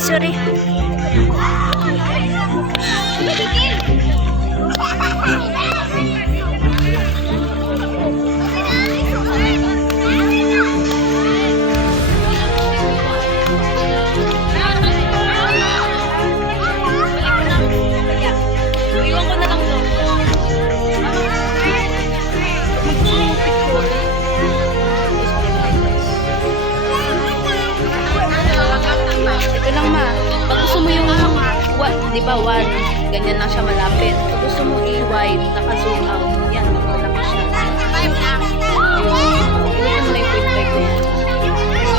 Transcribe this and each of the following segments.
sorry. Iwan ko na lang to. Ito lang ma. Pag gusto mo yung di ba one, ganyan lang siya malapit. Pag gusto mo i-wide, naka-zoom out. Yan, malaki siya. Ilitin mo na yung 0.5 na yan.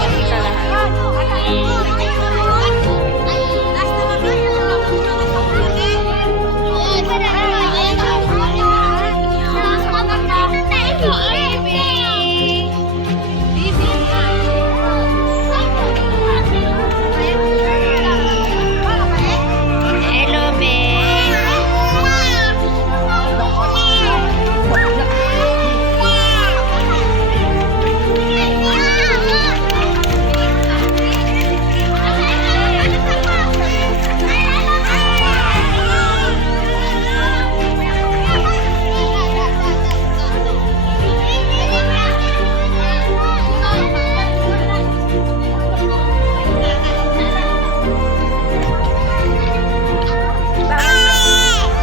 Pakita lahat. Hello, babe.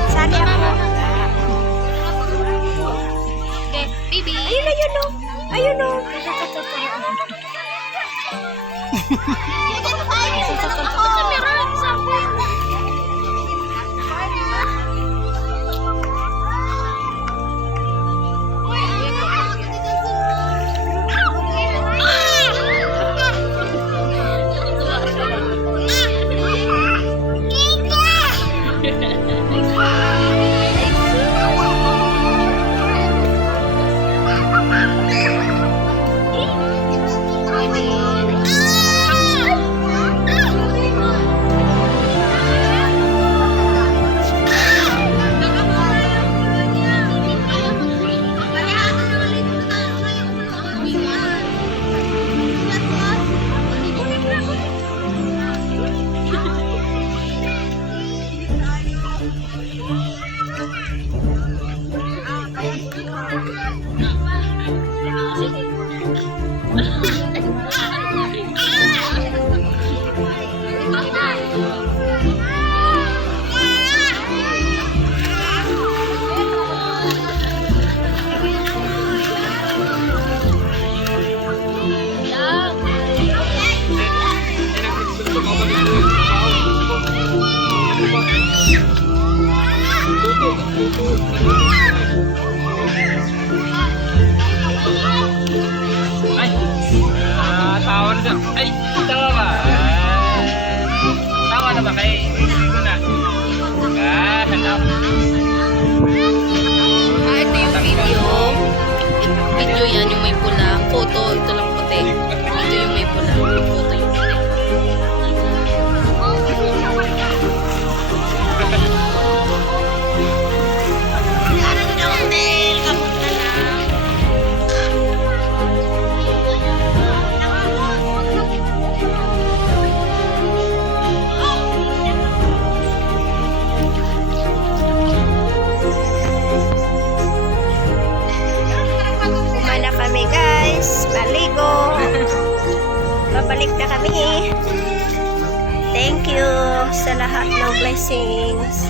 Sali ako. Okay, baby. Ayun o. Ayun o. Ay! Tawa na siya. Ay! Tawa ba? Tawa na ba kayo? Ito na. Hanap. Ito yung video. Video yan, yung may pula. Photo, ito lang puti. Video yung may pula. Yung photo yung puti. Kumana kami guys. Maligo. Babalik na kami. Thank you sa lahat ng blessings.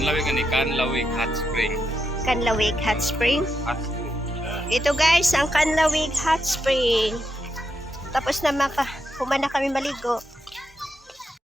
Kanlawig ani Kanlawig Hot Spring. Kanlawig Hot Spring. Hot Spring. Ito guys, ang Kanlawig Hot Spring. Tapos na kumana kami maligo.